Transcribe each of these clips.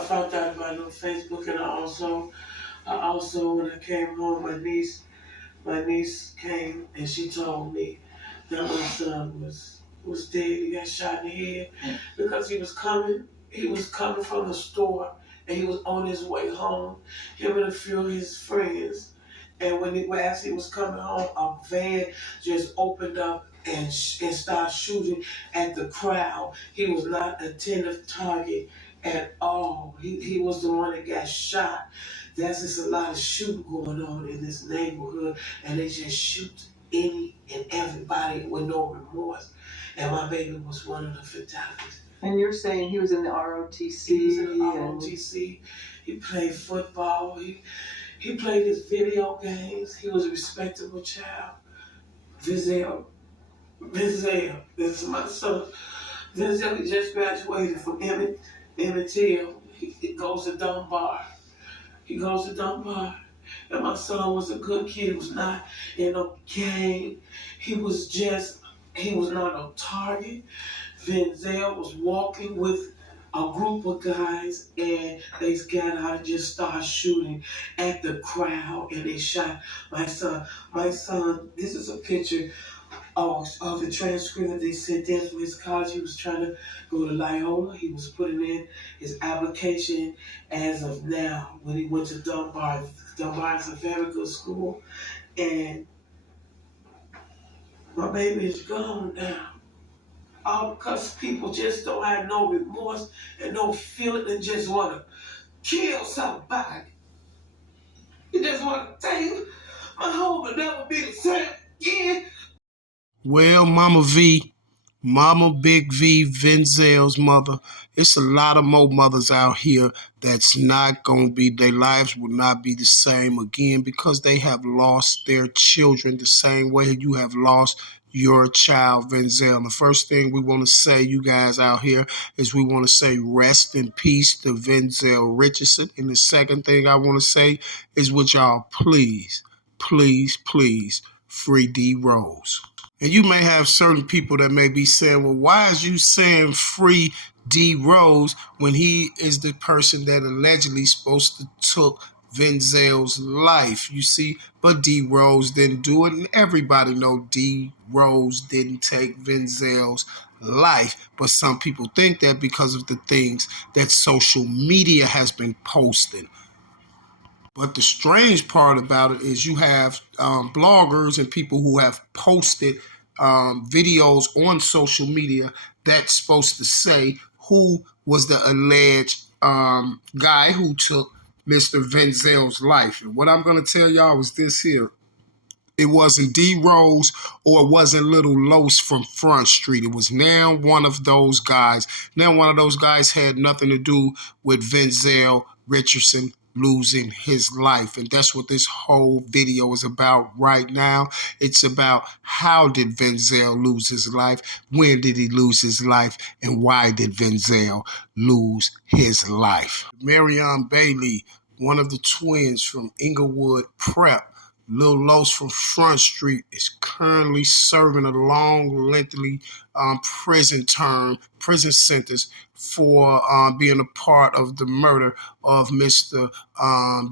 found out about it on Facebook, and I also when I came home, my niece came and she told me that my son was dead. He got shot in the head because he was coming from the store and he was on his way home. Him and a few of his friends. And as he was coming home, a van just opened up and started shooting at the crowd. He was not a tentative target at all. He was the one that got shot. There's just a lot of shooting going on in this neighborhood, and they just shoot any and everybody with no remorse. And my baby was one of the fatalities. And you're saying he was in the ROTC? He was in the ROTC. He played football. He played his video games. He was a respectable child. Vinzel, this is my son. Vinzel, he just graduated from Emmett Till. He goes to Dunbar. And my son was a good kid. He was not in a gang. He was not a target. Vinzel was walking with a group of guys, and they got out and just started shooting at the crowd, and they shot my son. My son, this is a picture of the transcript that they sent in from his college. He was trying to go to Loyola. He was putting in his application as of now when he went to Dunbar. Dunbar is a very good school, and my baby is gone now. All because people just don't have no remorse and no feeling and just want to kill somebody. You just want to tell you, my home will never be the same again. Well, Mama Big V, Vinzel's mother, it's a lot of more mothers out here that's not going to be, their lives will not be the same again because they have lost their children the same way you have lost your child, Vinzel. The first thing we want to say, you guys out here, is we want to say rest in peace to Vinzel Richardson. And the second thing I want to say is, would y'all please, please, please free D Rose. And you may have certain people that may be saying, well, why is you saying free D Rose when he is the person that allegedly supposed to took Vinzel's life? You see, but D Rose didn't do it, and everybody know D Rose didn't take Vinzel's life. But some people think that because of the things that social media has been posting. But the strange part about it is you have bloggers and people who have posted videos on social media that's supposed to say who was the alleged guy who took Mr. Vinzel's life. And what I'm going to tell y'all is this here. It wasn't D Rose or it wasn't Little Los from Front Street. It was now one of those guys. Now one of those guys had nothing to do with Vinzel Richardson losing his life. And that's what this whole video is about right now. It's about how did Vinzel lose his life, when did he lose his life, and why did Vinzel lose his life. Marion Bailey, one of the twins from Inglewood Prep, Lil Los from Front Street, is currently serving a long, lengthy prison sentence for being a part of the murder of Mr.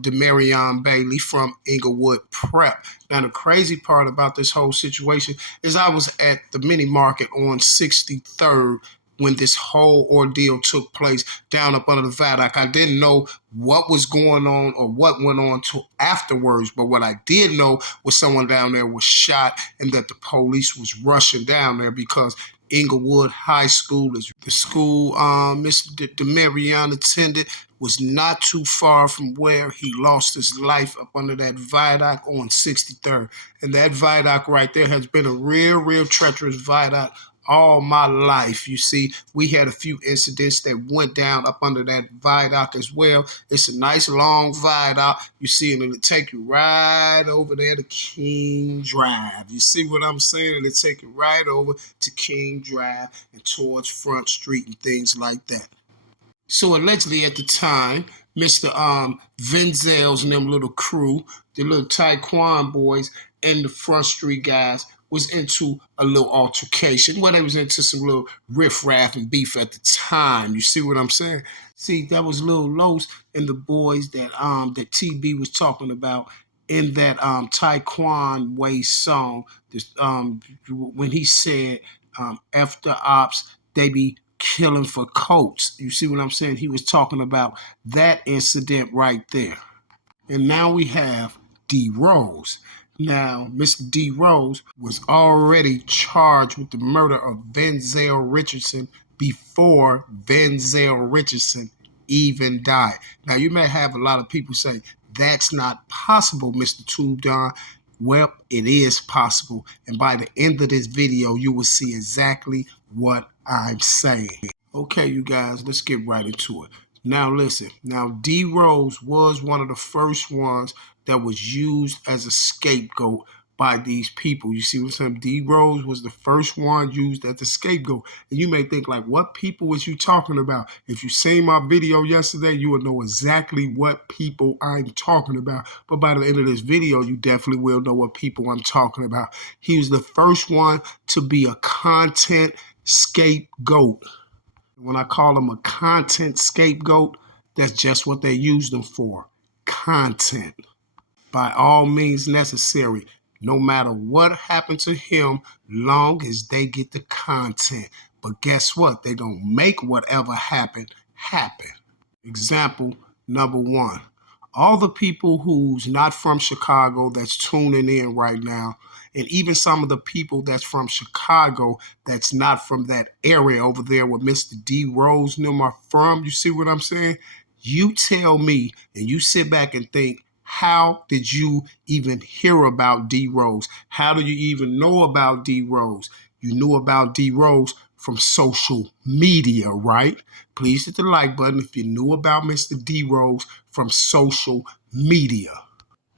Demarion Bailey from Inglewood Prep. Now, the crazy part about this whole situation is I was at the mini market on 63rd when this whole ordeal took place down up under the viaduct. I didn't know what was going on or what went on till afterwards, but what I did know was someone down there was shot and that the police was rushing down there because Inglewood High School is the school Mr. Demarion attended, was not too far from where he lost his life up under that viaduct on 63rd. And that viaduct right there has been a real treacherous viaduct all my life. You see, we had a few incidents that went down up under that viaduct as well. It's a nice long viaduct. You see, and it'll take you right over there to King Drive. You see what I'm saying? It'll take you right over to King Drive and towards Front Street and things like that. So allegedly at the time, Mr. Vinzel's and them little crew, the little Taekwon boys and the Front Street guys, was into a little altercation. Well, they was into some little riffraff and beef at the time. You see what I'm saying? See, that was Lil Los and the boys that TB was talking about in that Taekwon Way song. This when he said F the ops, they be killing for coats. You see what I'm saying? He was talking about that incident right there. And now we have D Rose. Now, Mr. D Rose was already charged with the murder of Venzel Richardson before Venzel Richardson even died. Now, you may have a lot of people say, that's not possible, Mr. Tube Don. Well, it is possible. And by the end of this video, you will see exactly what I'm saying. Okay, you guys, let's get right into it. Now listen, now D Rose was one of the first ones that was used as a scapegoat by these people. You see what I'm saying? D Rose was the first one used as a scapegoat. And you may think like, what people was you talking about? If you seen my video yesterday, you will know exactly what people I'm talking about. But by the end of this video, you definitely will know what people I'm talking about. He was the first one to be a content scapegoat. When I call them a content scapegoat, that's just what they use them for. Content. By all means necessary. No matter what happened to him, long as they get the content. But guess what? They gonna make whatever happened happen. Example number one. All the people who's not from Chicago that's tuning in right now, and even some of the people that's from Chicago that's not from that area over there where Mr. D Rose and them are from, you see what I'm saying? You tell me, and you sit back and think, how did you even hear about D Rose? How do you even know about D Rose? You knew about D Rose from social media, right? Please hit the like button if you knew about Mr. D Rose from social media.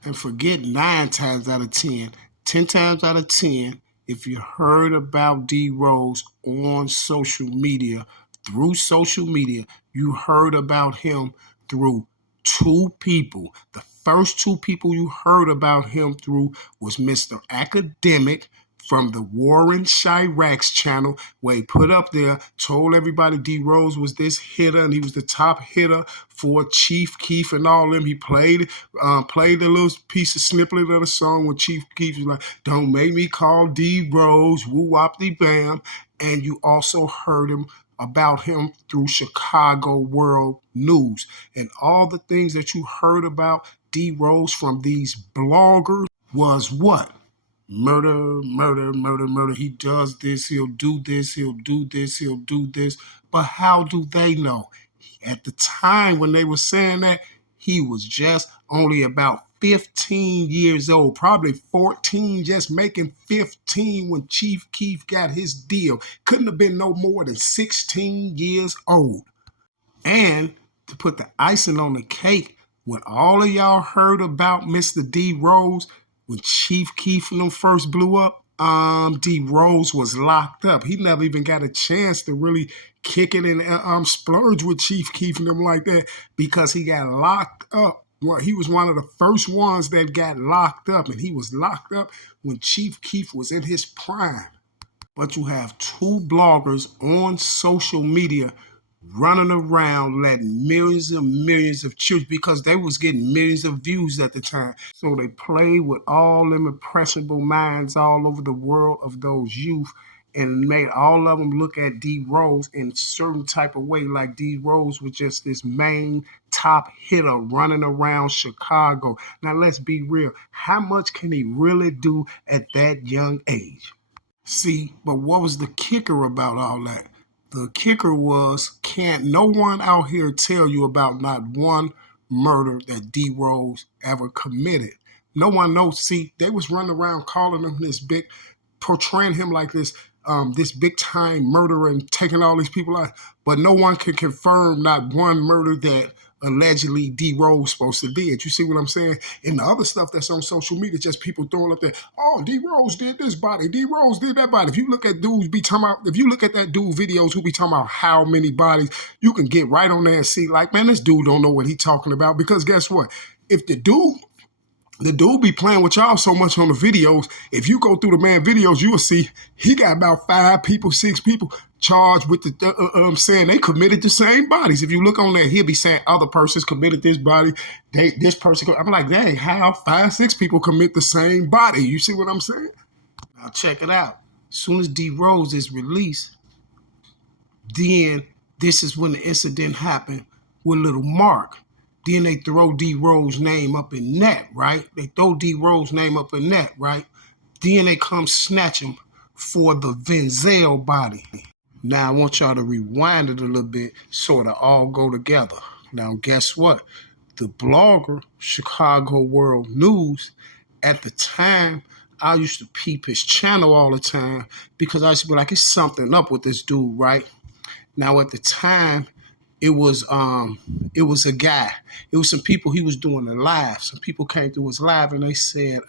And forget 9 times out of 10, 10 times out of 10, if you heard about D Rose on social media, through social media, you heard about him through 2 people. The first 2 people you heard about him through was Mr. Academic from the Warren Chiracs channel, where he put up there, told everybody D Rose was this hitter and he was the top hitter for Chief Keef and all them. He played the little piece of snippet of the song when Chief Keef was like, "Don't make me call D Rose, woo wop de bam." And you also heard about him through Chicago World News. And all the things that you heard about D Rose from these bloggers was what? Murder, murder, murder, murder. He does this, he'll do this, he'll do this, he'll do this. But how do they know? At the time when they were saying that, he was just only about 15 years old, probably 14, just making 15 when Chief Keef got his deal. Couldn't have been no more than 16 years old. And to put the icing on the cake, when all of y'all heard about Mr. D Rose, when Chief Keef and them first blew up, D Rose was locked up. He never even got a chance to really kick it and splurge with Chief Keef and them like that because he got locked up. Well, he was one of the first ones that got locked up, and he was locked up when Chief Keef was in his prime. But you have 2 bloggers on social media running around letting millions and millions of children, because they was getting millions of views at the time. So they played with all them impressionable minds all over the world of those youth and made all of them look at D Rose in a certain type of way, like D Rose was just this main top hitter running around Chicago. Now let's be real. How much can he really do at that young age? See, but what was the kicker about all that? The kicker was, can't no one out here tell you about not one murder that D Rose ever committed. No one knows. See, they was running around calling him this big, portraying him like this big time murderer and taking all these people out. But no one can confirm not one murder that allegedly D Rose supposed to did. You see what I'm saying? And the other stuff that's on social media, just people throwing up there, oh, D Rose did this body, D Rose did that body. If you look at dudes be talking about, if you look at that dude videos who be talking about how many bodies, you can get right on there and see like, man, this dude don't know what he talking about. Because guess what? If the dude be playing with y'all so much on the videos, if you go through the man videos, you will see he got about 5 people, 6 people charged with saying they committed the same bodies. If you look on there, he'll be saying other persons committed this body. This person. I'm like, dang, how 5, 6 people commit the same body? You see what I'm saying? Now check it out. As soon as D Rose is released, then this is when the incident happened with little Mark. Then they throw D Rose name up in net, right? They throw D Rose name up in net, right? Then they come snatch him for the Venzel body. Now I want y'all to rewind it a little bit so it all go together. Now guess what? The blogger, Chicago World News, at the time, I used to peep his channel all the time because I used to be like, it's something up with this dude, right? Now at the time, it was a guy. It was some people he was doing a live. Some people came through his live and they said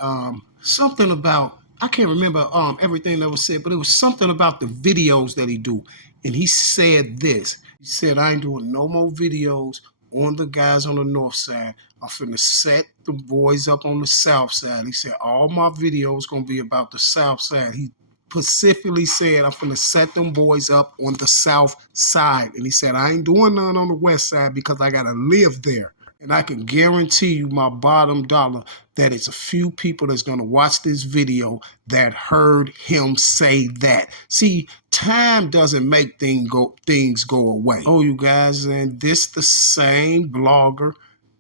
something about, I can't remember everything that was said, but it was something about the videos that he do. And he said this. He said, I ain't doing no more videos on the guys on the north side. I'm finna set the boys up on the south side. He said, all my videos gonna be about the south side. He specifically said, I'm finna set them boys up on the south side. And he said, I ain't doing none on the west side because I gotta live there. And I can guarantee you my bottom dollar that it's a few people that's going to watch this video that heard him say that. See, time doesn't make things go away. Oh, you guys, and this the same blogger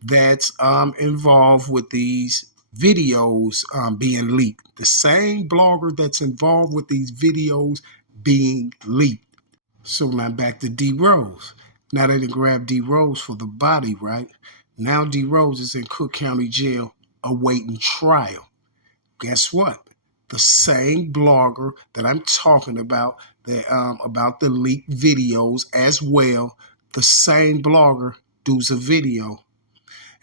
that's involved with these videos being leaked. The same blogger that's involved with these videos being leaked. So now back to D Rose. Now they done grabbed D Rose for the body, right? Now D Rose is in Cook County Jail awaiting trial. Guess what? The same blogger that I'm talking about the leaked videos as well, the same blogger does a video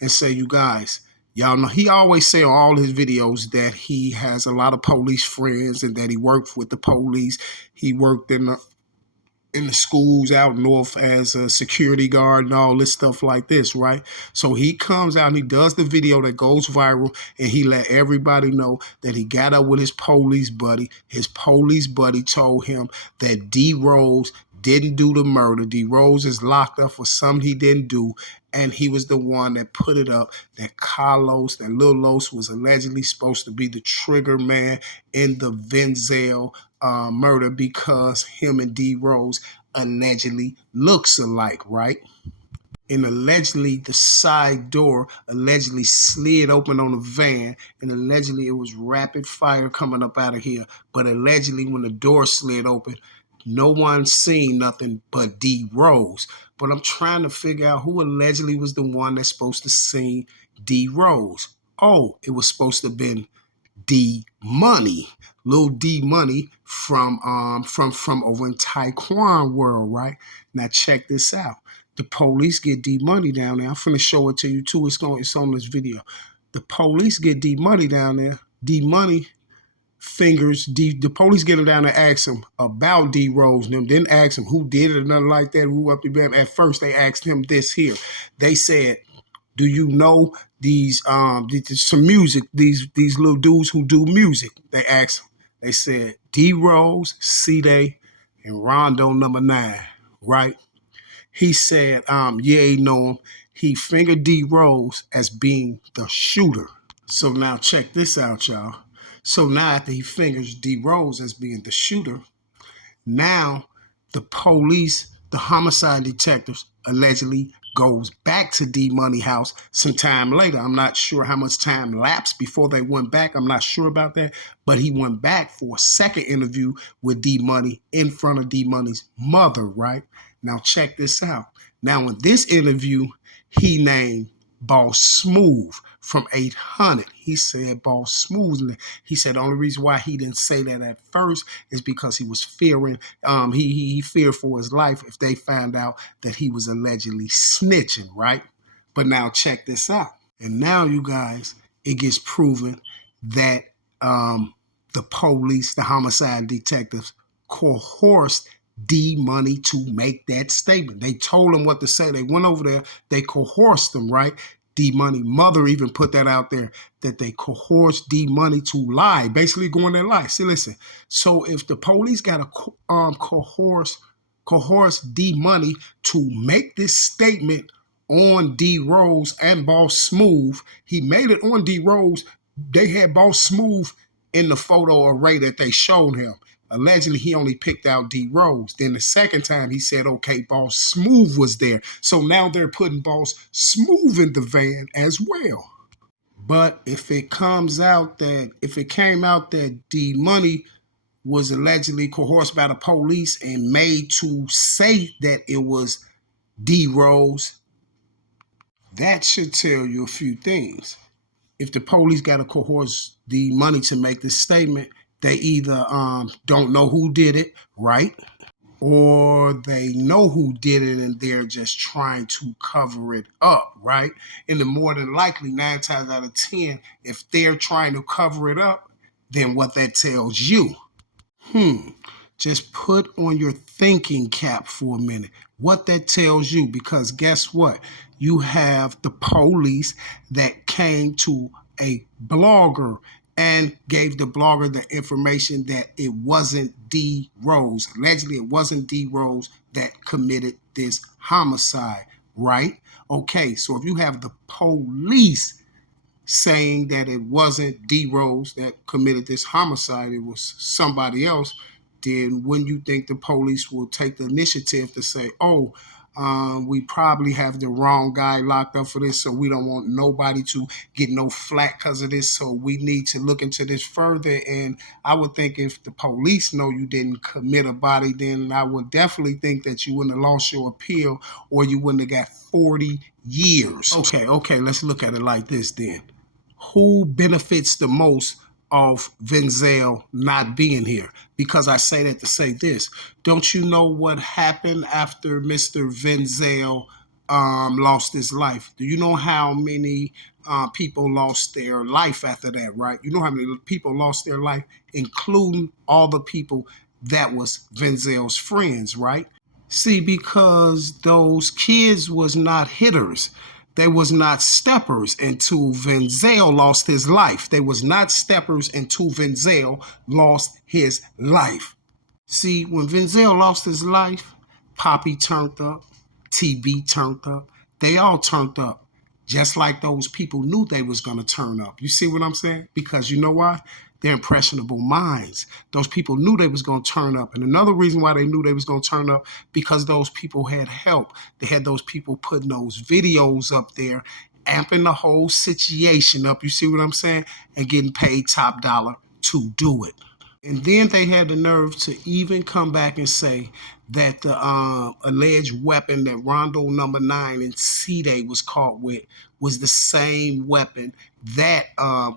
and say, you guys, y'all know he always say on all his videos that he has a lot of police friends and that he worked with the police. He worked in the schools out north as a security guard and all this stuff like this, right? So he comes out and he does the video that goes viral and he let everybody know that he got up with his police buddy. His police buddy told him that D Rose didn't do the murder. D Rose is locked up for something he didn't do. And he was the one that put it up that Carlos, that Lil Los was allegedly supposed to be the trigger man in the Venzel murder because him and D Rose allegedly looks alike, right? And allegedly the side door allegedly slid open on the van and allegedly it was rapid fire coming up out of here. But allegedly when the door slid open, no one seen nothing but D Rose. But I'm trying to figure out who allegedly was the one that's supposed to see D Rose. Oh, it was supposed to have been D Money, Lil D Money from over in Taekwon World, right? Now check this out. The police get D Money down there. I'm finna show it to you too. It's on this video. The police get D Money down there. D Money fingers the police get him down and ask him about D Rose and them. Didn't ask him who did it or nothing like that. Who up the bam. At first they asked him this here. They said, do you know these some music, these little dudes who do music? They asked him. They said D Rose, C-Day, and Rondo number 9, right? He said, yeah, he know him. He fingered D Rose as being the shooter. So now check this out, y'all. So now after he fingers D Rose as being the shooter, now the police, the homicide detectives allegedly goes back to D Money house some time later. I'm not sure how much time lapsed before they went back. I'm not sure about that. But he went back for a second interview with D Money in front of D Money's mother, right? Now check this out. Now in this interview, he named Boss Smooth from 800. He said Boss Smooth. He said the only reason why he didn't say that at first is because he was fearing, he feared for his life if they found out that he was allegedly snitching, right? But now check this out. And now you guys, it gets proven that the police, the homicide detectives coerced D Money to make that statement. They told him what to say. They went over there. They coerced him, right? D Money mother even put that out there that they coerced D Money to lie, basically going there lie. See, listen. So if the police got to coerce coerced D Money to make this statement on D Rose and Boss Smooth. He made it on D Rose. They had Boss Smooth in the photo array that they showed him. Allegedly, he only picked out D Rose. Then the second time he said, okay, Boss Smooth was there. So now they're putting Boss Smooth in the van as well. But if it came out that D Money was allegedly coerced by the police and made to say that it was D Rose, that should tell you a few things. If the police got to coerce D Money to make this statement, they either don't know who did it, right? Or they know who did it and they're just trying to cover it up, right? And the more than likely, 9 times out of 10, if they're trying to cover it up, then what that tells you. Just put on your thinking cap for a minute. What that tells you, because guess what? You have the police that came to a blogger and gave the blogger the information that it wasn't D Rose. Allegedly, it wasn't D Rose that committed this homicide, right? Okay, so if you have the police saying that it wasn't D Rose that committed this homicide, it was somebody else, then wouldn't you think the police will take the initiative to say, oh, we probably have the wrong guy locked up for this, so we don't want nobody to get no flack because of this, so we need to look into this further. And I would think if the police know you didn't commit a body, then I would definitely think that you wouldn't have lost your appeal or you wouldn't have got 40 years. Okay, let's look at it like this then. Who benefits the most of Vinzel not being here? Because I say that to say this. Don't you know what happened after Mr. Vinzel lost his life? Do you know how many people lost their life after that, right? You know how many people lost their life, including all the people that was Vinzel's friends, right? See, because those kids was not hitters. They was not steppers until Vinzel lost his life. They was not steppers until Vinzel lost his life. See, when Vinzel lost his life, Poppy turned up, TB turned up. They all turned up, just like those people knew they was going to turn up. You see what I'm saying? Because you know why? They're impressionable minds. Those people knew they was going to turn up. And another reason why they knew they was going to turn up, because those people had help. They had those people putting those videos up there, amping the whole situation up. You see what I'm saying? And getting paid top dollar to do it. And then they had the nerve to even come back and say that the alleged weapon that Rondo number 9 and C-Day was caught with was the same weapon that that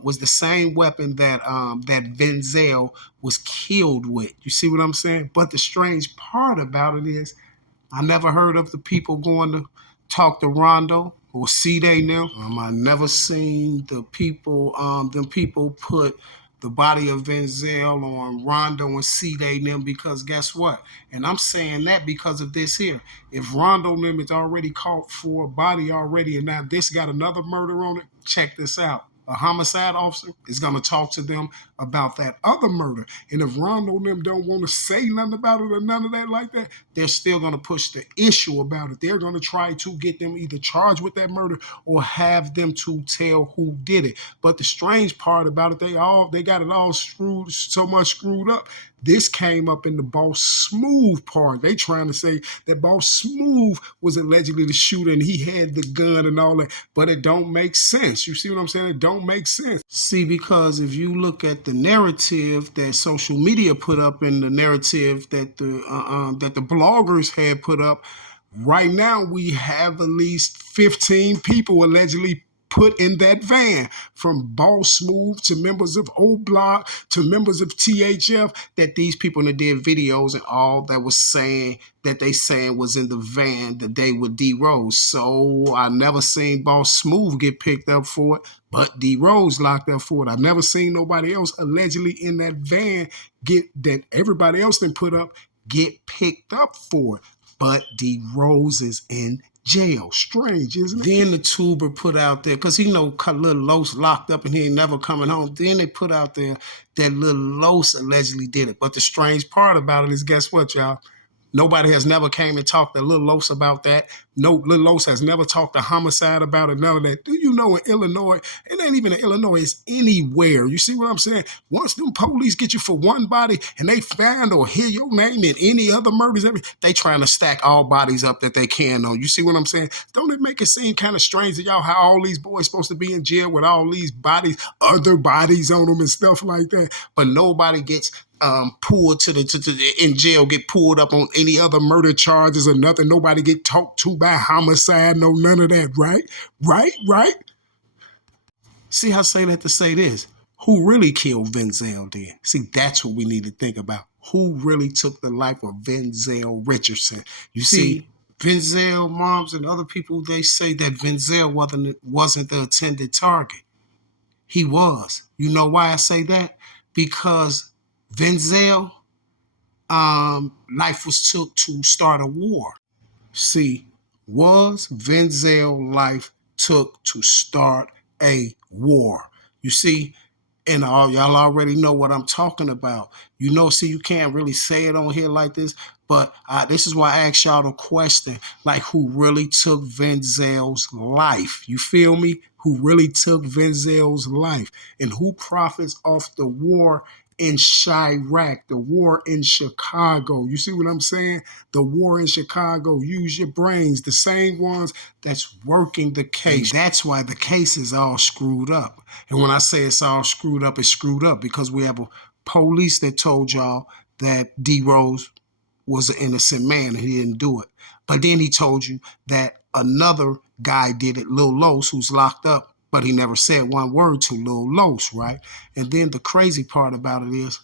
Vinzel was killed with. You see what I'm saying? But the strange part about it is I never heard of the people going to talk to Rondo or C-Day now. I never seen the people, them people put the body of Vinzel on Rondo and C-Day them, because guess what? And I'm saying that because of this here. If Rondo them is already caught for a body already and now this got another murder on it, check this out. A homicide officer is going to talk to them about that other murder. And if Rondo and them don't want to say nothing about it or none of that like that, they're still going to push the issue about it. They're going to try to get them either charged with that murder or have them to tell who did it. But the strange part about it, they got it all screwed up. This came up in the Boss Smooth part. They trying to say that Boss Smooth was allegedly the shooter and he had the gun and all that, but it don't make sense. You see what I'm saying? It don't make sense. See, because if you look at the narrative that social media put up and the narrative that the bloggers had put up, right now we have at least 15 people allegedly put in that van, from Boss Smooth to members of Old Block to members of THF, that these people that did videos and all that was saying that they saying was in the van the day with D Rose. So I never seen Boss Smooth get picked up for it, but D Rose locked up for it. I never seen nobody else allegedly in that van that everybody else then put up get picked up for it. But D Rose is in jail. Strange, isn't it? Then the tuber put out there, because he know little Los locked up and he ain't never coming home. Then they put out there that little Los allegedly did it. But the strange part about it is, guess what, y'all? Nobody has never came and talked to Lil Los about that. No, Lil Los has never talked to Homicide about it, none of that. Do you know in Illinois, it ain't even in Illinois, it's anywhere. You see what I'm saying? Once them police get you for one body and they find or hear your name in any other murders, they trying to stack all bodies up that they can on. You see what I'm saying? Don't it make it seem kind of strange to y'all how all these boys supposed to be in jail with all these bodies, other bodies on them and stuff like that, but nobody gets pulled to in jail, get pulled up on any other murder charges or nothing. Nobody get talked to by homicide, no none of that, right? Right? See, I say that to say this. Who really killed Venzel then? See, that's what we need to think about. Who really took the life of Venzel Richardson? You see, Venzel moms and other people, they say that Venzel wasn't the intended target. He was. You know why I say that? Because Venzel, life was took to start a war. See, was Venzel life took to start a war? You see, and y'all already know what I'm talking about. You know, see, you can't really say it on here like this, but this is why I asked y'all the question, like, who really took Venzel's life? You feel me? Who really took Venzel's life? And who profits off the war in Chirac, the war in Chicago? You see what I'm saying? The war in Chicago. Use your brains. The same ones that's working the case. And that's why the case is all screwed up. And when I say it's all screwed up, it's screwed up because we have a police that told y'all that D. Rose was an innocent man and he didn't do it. But then he told you that another guy did it, Lil Los, who's locked up, but he never said one word to Lil Los, right? And then the crazy part about it is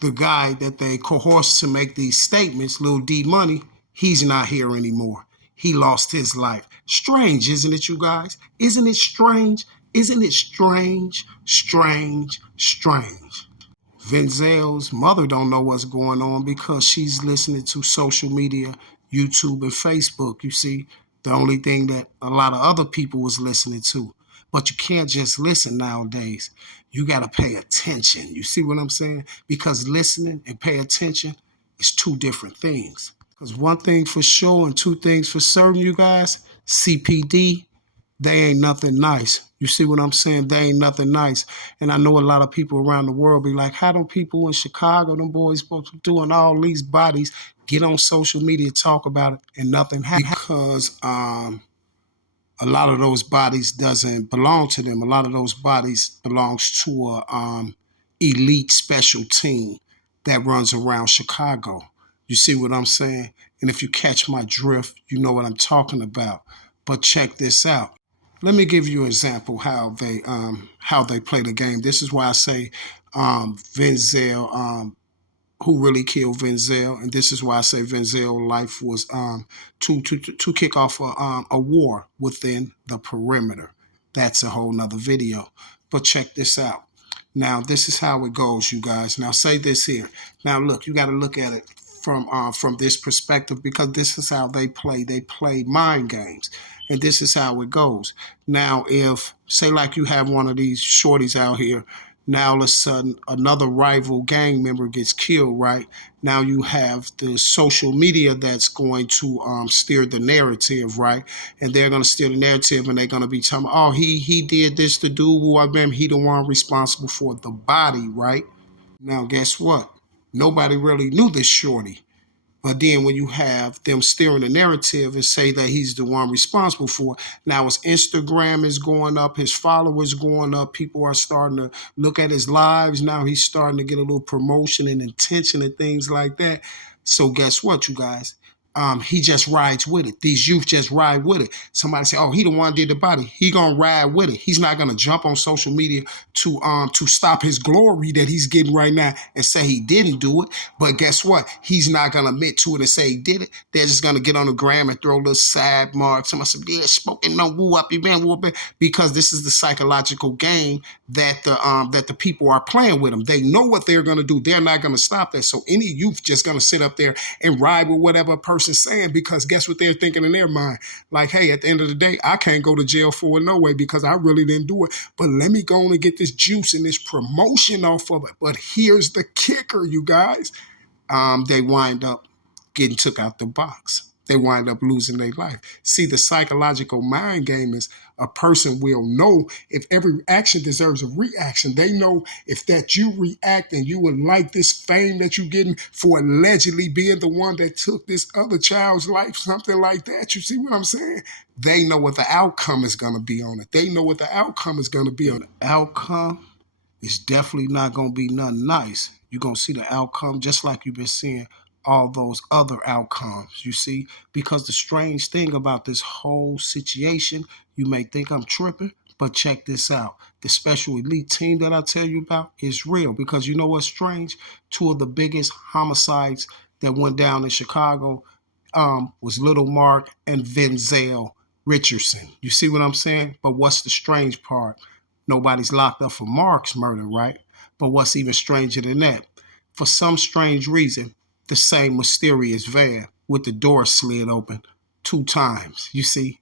the guy that they coerced to make these statements, Lil D Money, he's not here anymore. He lost his life. Strange, isn't it, you guys? Isn't it strange? Isn't it strange? Strange. Venzel's mother don't know what's going on because she's listening to social media, YouTube and Facebook. You see, the only thing that a lot of other people was listening to. But you can't just listen nowadays. You got to pay attention. You see what I'm saying? Because listening and pay attention is two different things. Because one thing for sure and two things for certain, you guys, CPD, they ain't nothing nice. You see what I'm saying? They ain't nothing nice. And I know a lot of people around the world be like, how do people in Chicago, them boys supposed to be doing all these bodies, get on social media, talk about it, and nothing happens? Because a lot of those bodies doesn't belong to them. A lot of those bodies belongs to a elite special team that runs around Chicago. You see what I'm saying? And if you catch my drift, you know what I'm talking about. But check this out. Let me give you an example how they play the game. This is why I say Venzel, who really killed Venzel, and this is why I say Venzel's life was to kick off a war within the perimeter. That's a whole nother video. But check this out. Now, this is how it goes, you guys. Now, say this here. Now, look, you got to look at it from this perspective because this is how they play. They play mind games. And this is how it goes. Now, if, say like you have one of these shorties out here, now all of a sudden another rival gang member gets killed, right? Now you have the social media that's going to steer the narrative, right? And they're going to steer the narrative and they're going to be telling, oh, he did this to do who I mean, he the one responsible for the body, right? Now, guess what? Nobody really knew this shorty. But then when you have them steering the narrative and say that he's the one responsible for it, now his Instagram is going up, his followers going up, people are starting to look at his lives. Now he's starting to get a little promotion and attention and things like that. So guess what, you guys? He just rides with it. These youth just ride with it. Somebody say, oh, he the one did the body. He gonna ride with it. He's not gonna jump on social media to stop his glory that he's getting right now and say he didn't do it. But guess what? He's not gonna admit to it and say he did it. They're just gonna get on the gram and throw little side marks. Somebody said, yeah, spoken no woo up, you been woo up, because this is the psychological game that the people are playing with them. They know what they're gonna do. They're not gonna stop that. So any youth just gonna sit up there and ride with whatever person saying, because guess what they're thinking in their mind? Like, hey, at the end of the day, I can't go to jail for it no way because I really didn't do it. But let me go on and get this juice and this promotion off of it. But here's the kicker, you guys. They wind up getting took out the box. They wind up losing their life. See, the psychological mind game is a person will know if every action deserves a reaction. They know if that you react and you would like this fame that you're getting for allegedly being the one that took this other child's life, something like that. You see what I'm saying? They know what the outcome is going to be on it. They know what the outcome is going to be on it. Outcome is definitely not going to be nothing nice. You're going to see the outcome just like you've been seeing all those other outcomes, you see? Because the strange thing about this whole situation, you may think I'm tripping, but check this out. The special elite team that I tell you about is real because you know what's strange? Two of the biggest homicides that went down in Chicago was Little Mark and Vinzel Richardson. You see what I'm saying? But what's the strange part? Nobody's locked up for Mark's murder, right? But what's even stranger than that? For some strange reason, the same mysterious van with the door slid open 2 times. You see,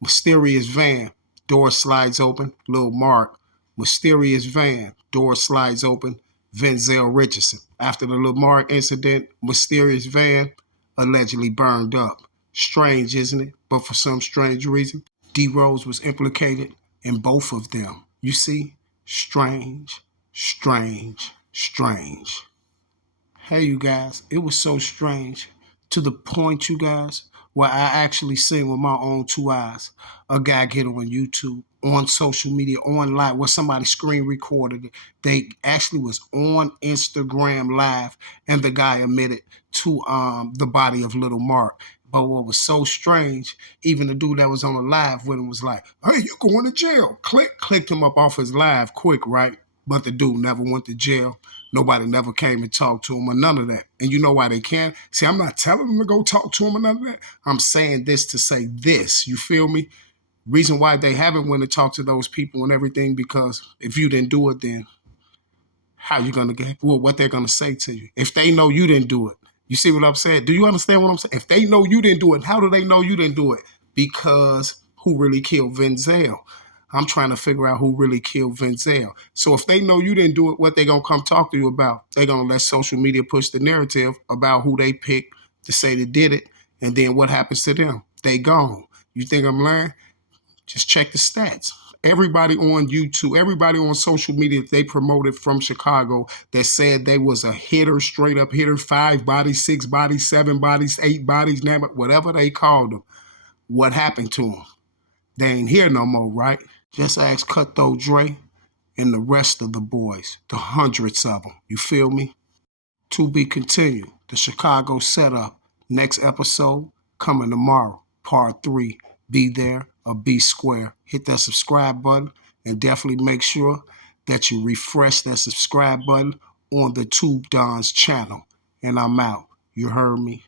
mysterious van, door slides open, Lil Mark. Mysterious van, door slides open, Vinzel Richardson. After the Lil Mark incident, mysterious van allegedly burned up. Strange, isn't it? But for some strange reason, D. Rose was implicated in both of them. You see, strange, strange, strange. Hey, you guys, it was so strange to the point, you guys, where I actually seen with my own 2 eyes a guy get on YouTube, on social media, on live, where somebody screen recorded it. They actually was on Instagram live, and the guy admitted to the body of Little Mark. But what was so strange, even the dude that was on the live with him was like, hey, you going to jail. Clicked him up off his live quick, right? But the dude never went to jail. Nobody never came and talked to him or none of that. And you know why they can't? See, I'm not telling them to go talk to him or none of that. I'm saying this to say this. You feel me? Reason why they haven't went to talk to those people and everything, because if you didn't do it, then how you going to get, well, what they're going to say to you? If they know you didn't do it. You see what I'm saying? Do you understand what I'm saying? If they know you didn't do it, how do they know you didn't do it? Because who really killed Vinzel? I'm trying to figure out who really killed Vinzel. So if they know you didn't do it, what they going to come talk to you about? They're going to let social media push the narrative about who they picked to say they did it. And then what happens to them? They gone. You think I'm lying? Just check the stats. Everybody on YouTube, everybody on social media they promoted from Chicago that said they was a hitter, straight up hitter, 5 bodies, 6 bodies, 7 bodies, 8 bodies, name it, whatever they called them. What happened to them? They ain't here no more, right? Just ask Cutthroat Dre and the rest of the boys, the hundreds of them. You feel me? To be continued. The Chicago setup. Next episode coming tomorrow. Part 3. Be there or be square. Hit that subscribe button and definitely make sure that you refresh that subscribe button on the Tube Don's channel. And I'm out. You heard me?